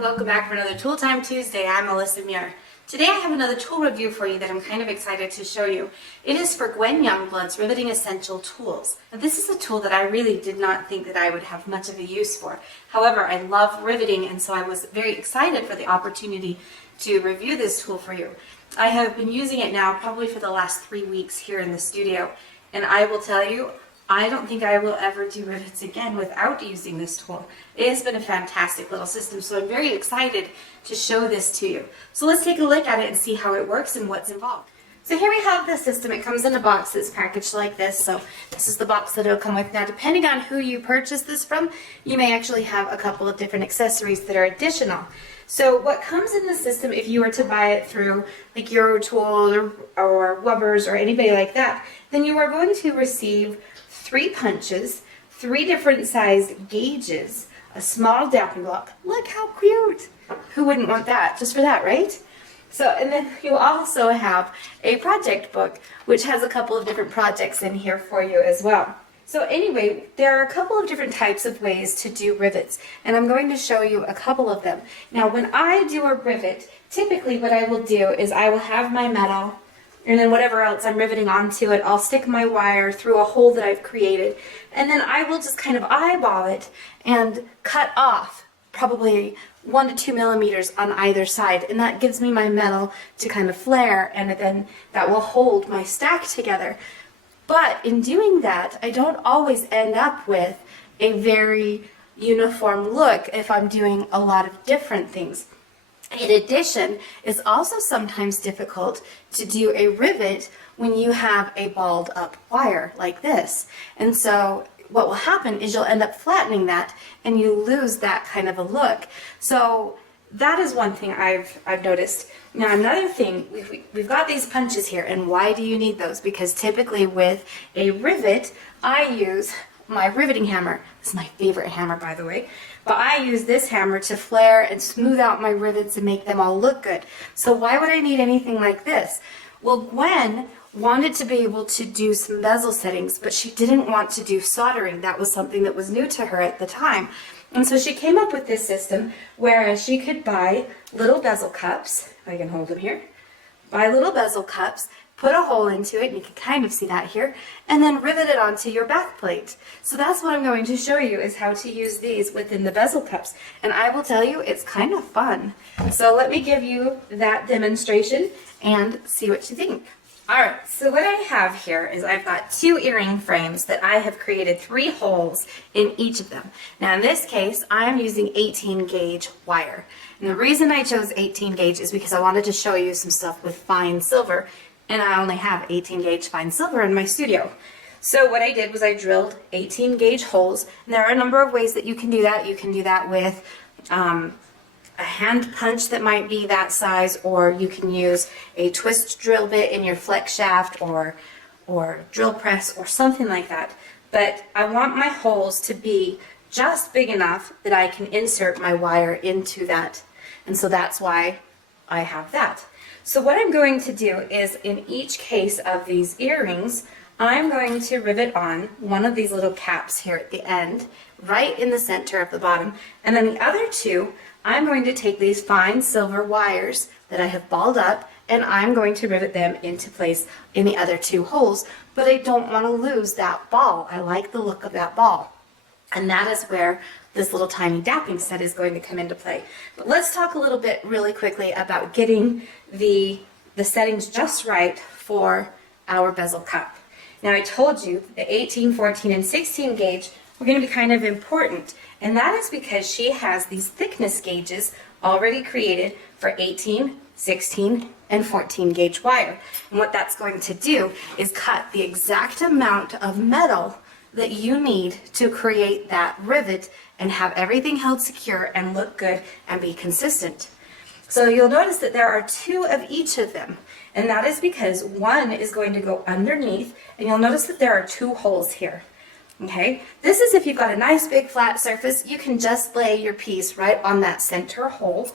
and welcome back for another Tool Time Tuesday. I'm Melissa Muir. Today I have another tool review for you that I'm kind of excited to show you. It is for Gwen Youngblood's Riveting Essential Tools. Now, this is a tool that I really did not think that I would have much of a use for. However, I love riveting, and so I was very excited for the opportunity to review this tool for you. I have been using it now probably for the last 3 weeks here in the studio, and I will tell you, I don't think I will ever do rivets again without using this tool. It has been a fantastic little system, so I'm very excited to show this to you. So let's take a look at it and see how it works and what's involved. So here we have the system. It comes in a box that's packaged like this, so this is the box that it'll come with. Now, depending on who you purchase this from, you may actually have a couple of different accessories that are additional. So what comes in the system, if you were to buy it through like Eurotool or Wubbers or anybody like that, then you are going to receive 3 punches, 3 different sized gauges, a small dapping block. Look how cute! Who wouldn't want that? Just for that, right? So, and then you'll also have a project book, which has a couple of different projects in here for you as well. So anyway, there are a couple of different types of ways to do rivets, and I'm going to show you a couple of them. Now, when I do a rivet, typically what I will do is I will have my metal, and then whatever else I'm riveting onto it, I'll stick my wire through a hole that I've created, and then I will just kind of eyeball it and cut off probably 1 to 2 millimeters on either side, and that gives me my metal to kind of flare, and then that will hold my stack together. But in doing that, I don't always end up with a very uniform look if I'm doing a lot of different things. In addition, it's also sometimes difficult to do a rivet when you have a balled up wire like this. And so what will happen is you'll end up flattening that and you lose that kind of a look. So that is one thing I've noticed. Now, another thing, we've got these punches here, and why do you need those? Because typically with a rivet, I use my riveting hammer. This is my favorite hammer, by the way. But I use this hammer to flare and smooth out my rivets and make them all look good. So why would I need anything like this? Well, Gwen wanted to be able to do some bezel settings, but she didn't want to do soldering. That was something that was new to her at the time. And so she came up with this system where she could buy little bezel cups. I can hold them here. Buy little bezel cups, put a hole into it, and you can kind of see that here, and then rivet it onto your back plate. So that's what I'm going to show you, is how to use these within the bezel cups. And I will tell you, it's kind of fun. So let me give you that demonstration and see what you think. Alright, so what I have here is I've got 2 earring frames that I have created 3 holes in each of them. Now in this case, I'm using 18 gauge wire. And the reason I chose 18 gauge is because I wanted to show you some stuff with fine silver, and I only have 18 gauge fine silver in my studio. So what I did was I drilled 18 gauge holes, and there are a number of ways that you can do that. You can do that with a hand punch that might be that size, or you can use a twist drill bit in your flex shaft or drill press or something like that. But I want my holes to be just big enough that I can insert my wire into that. And so that's why I have that. So what I'm going to do is, in each case of these earrings, I'm going to rivet on one of these little caps here at the end, right in the center of the bottom. And then the other 2, I'm going to take these fine silver wires that I have balled up, and I'm going to rivet them into place in the other 2 holes. But I don't want to lose that ball. I like the look of that ball. And that is where this little tiny dapping set is going to come into play. But let's talk a little bit really quickly about getting the settings just right for our bezel cup. Now, I told you the 18, 14, and 16 gauge were going to be kind of important, and that is because she has these thickness gauges already created for 18, 16, and 14 gauge wire. And what that's going to do is cut the exact amount of metal that you need to create that rivet and have everything held secure and look good and be consistent. So you'll notice that there are 2 of each of them, and that is because one is going to go underneath, and you'll notice that there are 2 holes here. Okay, this is if you've got a nice big flat surface, you can just lay your piece right on that center hole.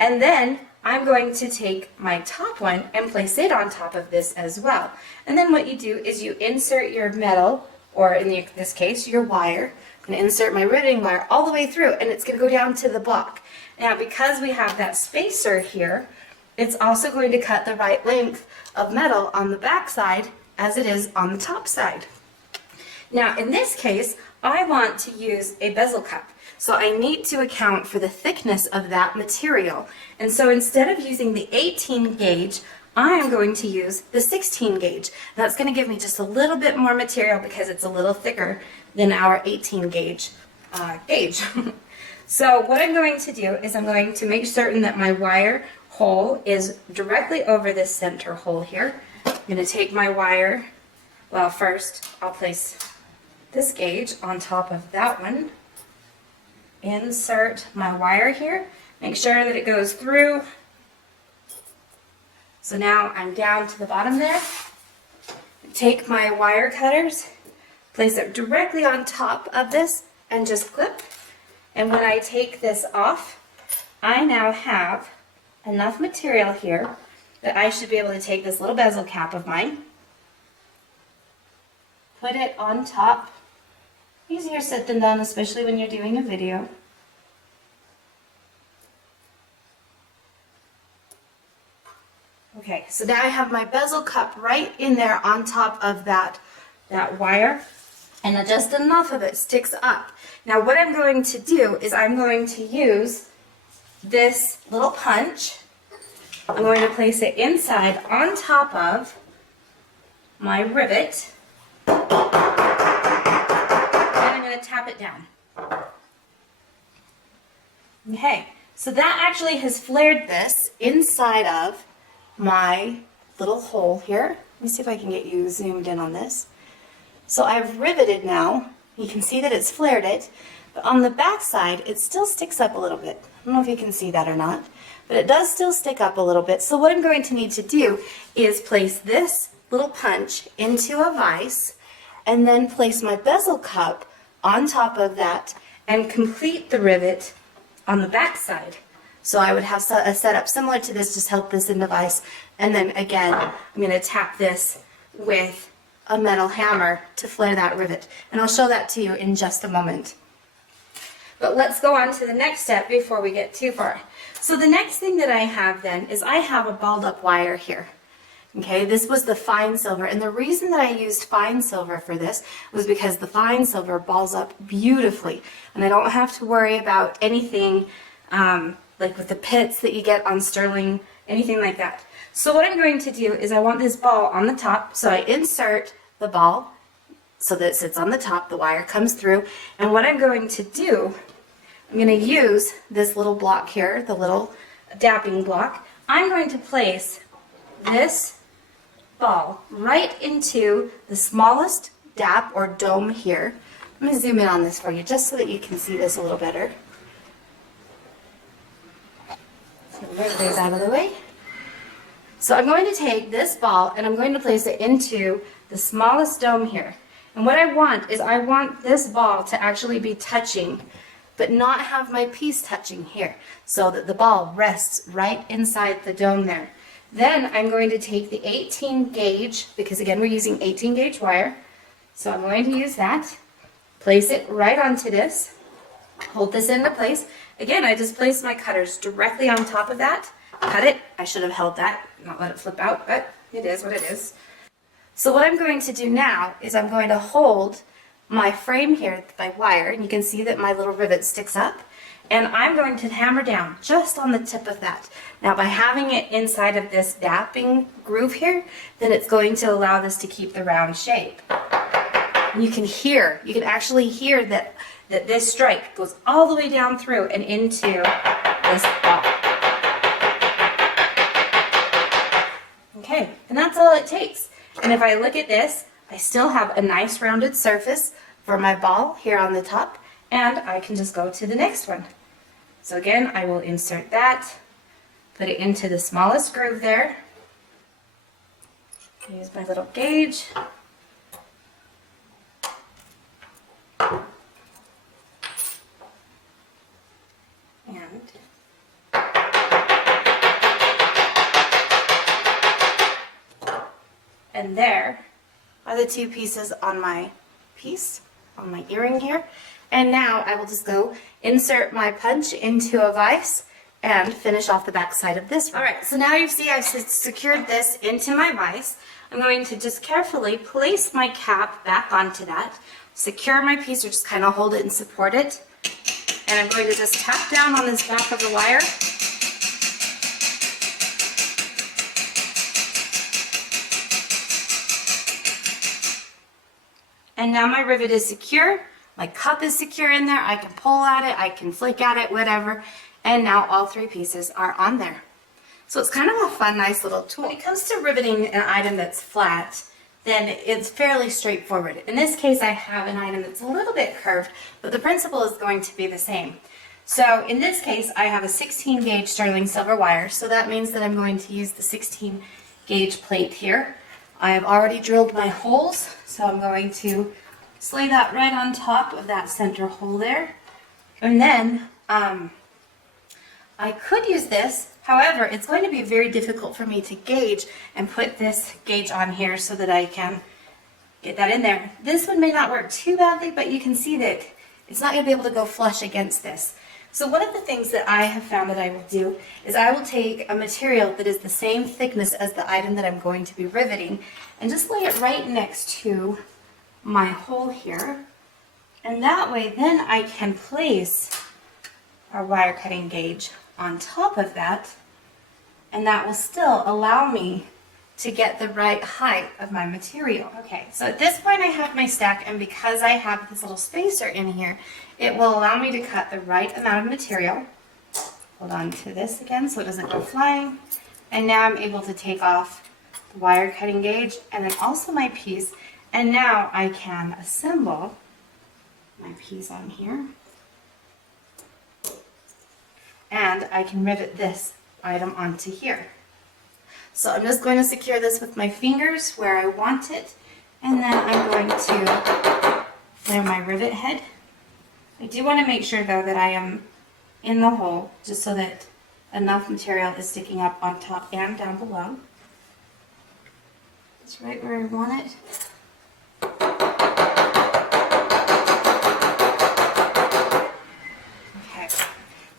And then I'm going to take my top one and place it on top of this as well. And then what you do is you insert your metal, or in this case, your wire, I'm going to insert my riveting wire all the way through, and it's going to go down to the block. Now, because we have that spacer here, it's also going to cut the right length of metal on the back side as it is on the top side. Now, in this case, I want to use a bezel cup. So I need to account for the thickness of that material. And so instead of using the 18 gauge, I am going to use the 16 gauge. That's going to give me just a little bit more material because it's a little thicker than our 18 gauge gauge. So what I'm going to do is I'm going to make certain that my wire hole is directly over this center hole here. I'm going to take my wire, well, first I'll place this gauge on top of that one. Insert my wire here, make sure that it goes through. So now I'm down to the bottom there. Take my wire cutters, place it directly on top of this and just clip. And when I take this off, I now have enough material here that I should be able to take this little bezel cap of mine, put it on top. Easier said than done, especially when you're doing a video. Okay, so now I have my bezel cup right in there on top of that wire, and just enough of it sticks up. Now what I'm going to do is I'm going to use this little punch. I'm going to place it inside on top of my rivet. Tap it down. Okay, so that actually has flared this inside of my little hole here. Let me see if I can get you zoomed in on this. So I've riveted now. You can see that it's flared it, but on the back side it still sticks up a little bit. I don't know if you can see that or not, but it does still stick up a little bit. So what I'm going to need to do is place this little punch into a vise and then place my bezel cup on top of that and complete the rivet on the back side. So I would have a setup similar to this, just help this in the vise, and then again I'm going to tap this with a metal hammer to flare that rivet, and I'll show that to you in just a moment. But let's go on to the next step before we get too far. So the next thing that I have then is I have a balled up wire here. Okay, this was the fine silver, and the reason that I used fine silver for this was because the fine silver balls up beautifully, and I don't have to worry about anything like with the pits that you get on sterling, anything like that. So what I'm going to do is I want this ball on the top, so I insert the ball so that it sits on the top, the wire comes through, and what I'm going to do, I'm going to use this little block here, the little dapping block. I'm going to place this ball right into the smallest dap or dome here. I'm going to zoom in on this for you just so that you can see this a little better. So move these out of the way. So I'm going to take this ball and I'm going to place it into the smallest dome here. And what I want is I want this ball to actually be touching, but not have my piece touching here, so that the ball rests right inside the dome there. Then I'm going to take the 18 gauge, because again we're using 18 gauge wire, so I'm going to use that, place it right onto this, hold this into place. Again, I just placed my cutters directly on top of that, cut it. I should have held that, not let it flip out, but it is what it is. So what I'm going to do now is I'm going to hold my frame here, my wire, and you can see that my little rivet sticks up. And I'm going to hammer down just on the tip of that. Now by having it inside of this dapping groove here, then it's going to allow this to keep the round shape. And you can actually hear that this strike goes all the way down through and into this ball. Okay, and that's all it takes. And if I look at this, I still have a nice rounded surface for my ball here on the top, and I can just go to the next one. So again, I will insert that, put it into the smallest groove there, use my little gauge, and there are the two pieces on my piece. on my earring here. And now I will just go insert my punch into a vise and finish off the back side of this. All right, so now you see I've secured this into my vise. I'm going to just carefully place my cap back onto that, secure my piece, or just kind of hold it and support it. And I'm going to just tap down on this back of the wire. And now my rivet is secure. My cup is secure in there. I can pull at it, I can flick at it, whatever. And now all three pieces are on there. So it's kind of a fun, nice little tool. When it comes to riveting an item that's flat, then it's fairly straightforward. In this case, I have an item that's a little bit curved, but the principle is going to be the same. So in this case, I have a 16 gauge sterling silver wire, so that means that I'm going to use the 16 gauge plate here. I have already drilled my holes, so I'm going to slay that right on top of that center hole there. And then I could use this, however, it's going to be very difficult for me to gauge and put this gauge on here so that I can get that in there. This one may not work too badly, but you can see that it's not going to be able to go flush against this. So one of the things that I have found that I will do is I will take a material that is the same thickness as the item that I'm going to be riveting and just lay it right next to my hole here. And that way then I can place our wire cutting gauge on top of that, and that will still allow me to get the right height of my material. Okay, so at this point I have my stack, and because I have this little spacer in here, it will allow me to cut the right amount of material. Hold on to this again so it doesn't go flying. And now I'm able to take off the wire cutting gauge and then also my piece, and now I can assemble my piece on here. And I can rivet this item onto here. So I'm just going to secure this with my fingers where I want it, and then I'm going to flare my rivet head. I do want to make sure though that I am in the hole, just so that enough material is sticking up on top and down below. It's right where I want it.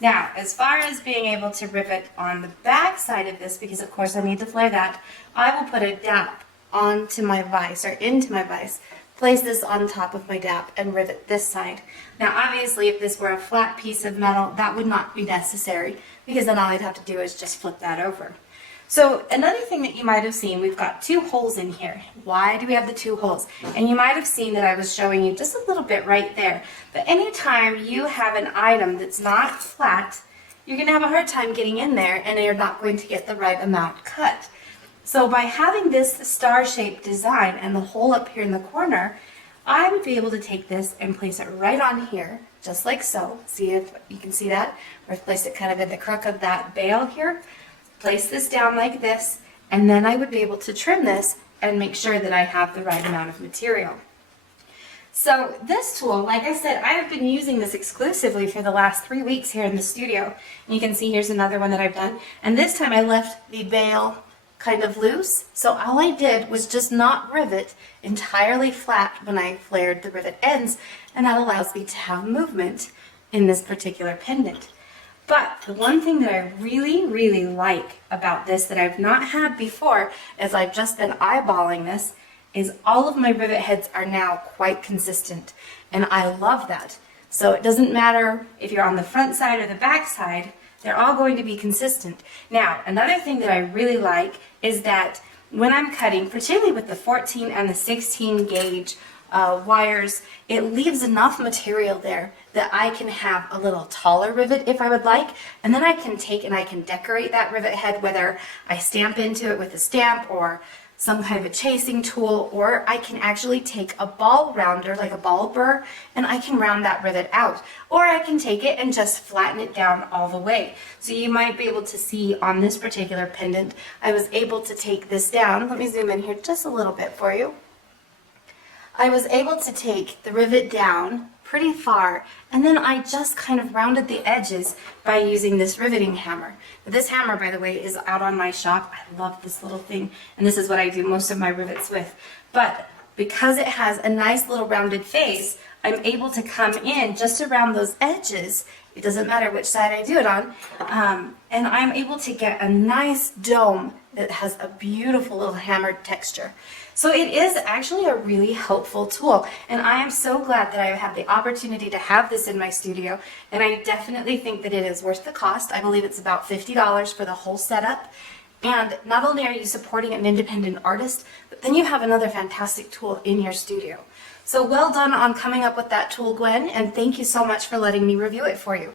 Now, as far as being able to rivet on the back side of this, because of course I need to flare that, I will put a dap onto my vise, or into my vise, place this on top of my dap and rivet this side. Now obviously if this were a flat piece of metal, that would not be necessary, because then all I'd have to do is just flip that over. So another thing that you might have seen, we've got two holes in here. Why do we have the two holes? And you might have seen that I was showing you just a little bit right there. But anytime you have an item that's not flat, you're going to have a hard time getting in there, and you're not going to get the right amount cut. So by having this star-shaped design and the hole up here in the corner, I would be able to take this and place it right on here, just like so. See if you can see that? I've placed it kind of in the crook of that bail here. Place this down like this, and then I would be able to trim this and make sure that I have the right amount of material. So this tool, like I said, I have been using this exclusively for the last 3 weeks here in the studio. And you can see here's another one that I've done. And this time I left the bail kind of loose. So all I did was just not rivet entirely flat when I flared the rivet ends, and that allows me to have movement in this particular pendant. But the one thing that I really, really like about this that I've not had before, as I've just been eyeballing this, is all of my rivet heads are now quite consistent. And I love that. So it doesn't matter if you're on the front side or the back side, they're all going to be consistent. Now, another thing that I really like is that when I'm cutting, particularly with the 14 and the 16 gauge wires, it leaves enough material there that I can have a little taller rivet if I would like, and then I can take and I can decorate that rivet head, whether I stamp into it with a stamp or some kind of a chasing tool, or I can actually take a ball rounder, like a ball burr, and I can round that rivet out. Or I can take it and just flatten it down all the way. So you might be able to see on this particular pendant, I was able to take this down. Let me zoom in here just a little bit for you. I was able to take the rivet down pretty far, and then I just kind of rounded the edges by using this riveting hammer. This hammer, by the way, is out on my shop. I love this little thing, and this is what I do most of my rivets with. But because it has a nice little rounded face, I'm able to come in just around those edges. It doesn't matter which side I do it on. And I'm able to get a nice dome that has a beautiful little hammered texture. So it is actually a really helpful tool, and I am so glad that I have the opportunity to have this in my studio, and I definitely think that it is worth the cost. I believe it's about $50 for the whole setup, and not only are you supporting an independent artist, but then you have another fantastic tool in your studio. So well done on coming up with that tool, Gwen, and thank you so much for letting me review it for you.